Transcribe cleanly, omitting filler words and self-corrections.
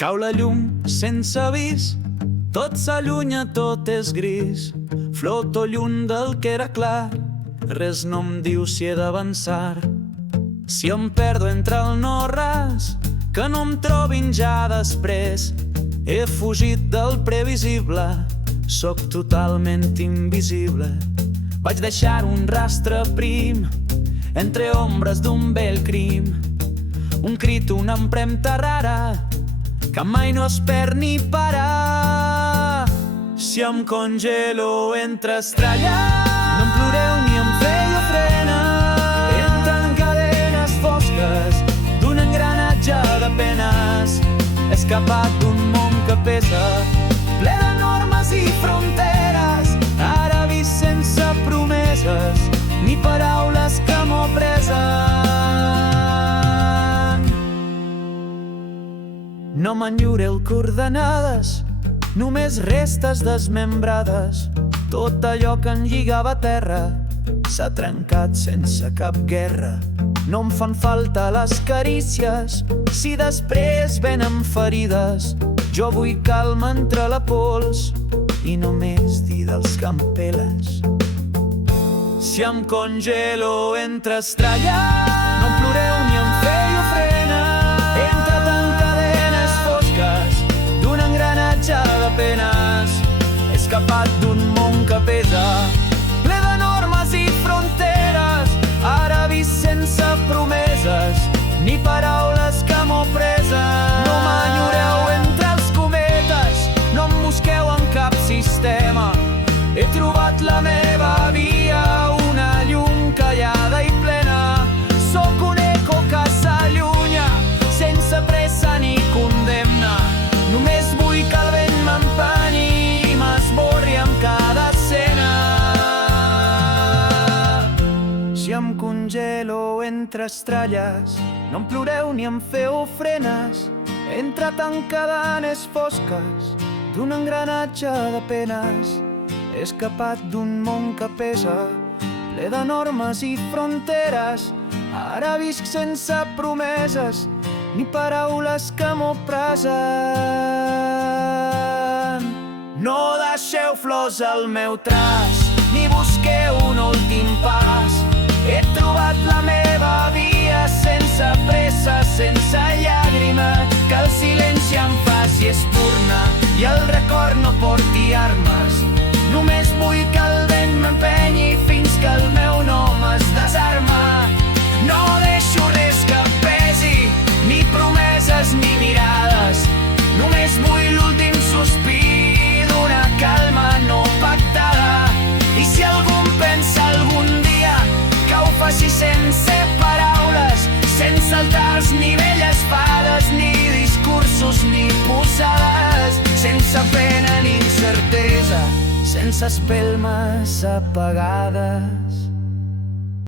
Cau la llum sense avís, tot s'allunya, tot és gris. Floto lluny del que era clar, res no em diu si he d'avançar. Si em perdo entre el no ras, que no em trobin ja després. He fugit del previsible, sóc totalment invisible. Vaig deixar un rastre prim entre ombres d'un vell crim. Un crit, una empremta rara que mai no es perd ni parar. Si em congelo entre estrelles, no em ploreu ni em feu ofrena. Entre en cadenes fosques d'un engranatge de penes. He escapat d'un món que pesa, ple de normes i fronteres. Ara vist sense promeses ni paraules que m'ho presen. No m'enyoreu coordenades, només restes desmembrades. Tot allò que en lligava a terra s'ha trencat sense cap guerra. No em fan falta les carícies si després venen ferides. Jo vull calma entre la pols i només dir dels que em peles. Si em congelo entre estrelles, no em ploreu ni em feu ofrena. Entre tant cadenes fosques d'un engranatge de penes. He escapat d'un món que pesa, ple de normes i fronteres. Ara vist sense promeses ni paraules que m'ho presen. No m'enyoreu entre els cometes, no em busqueu en cap sistema. He trobat la meva via, una llum callada i plena. Sóc un eco que s'allunya, sense pressa ni condemna. Només vull que el vent m'empenyi i m'esborri amb cada escena. Si em congelo entre estrelles, no em ploreu ni em feu ofrenes. Entre tant cadenes fosques d'un engranatge de penes. He escapat d'un món que pesa, ple de normes i fronteres. Ara visc sense promeses ni paraules que m'ho presen. No deixeu flors al meu traç, ni busqueu un últim pas. He trobat la meva via sense pressa, sense llàgrimes. Que el silenci em faci espurna i el record no porti armes. Només vull que el vent m'empenyi fins que el meu nom es desarma. No deixo res que pesi, ni promeses ni mirades. Només vull l'últim sospir d'una calma no pactada. I si algú em pensa algun dia que ho faci sense paraules, sense altars ni velles fades, ni discursos ni posades, sense pena ni incertesa, sense espelmes apagades.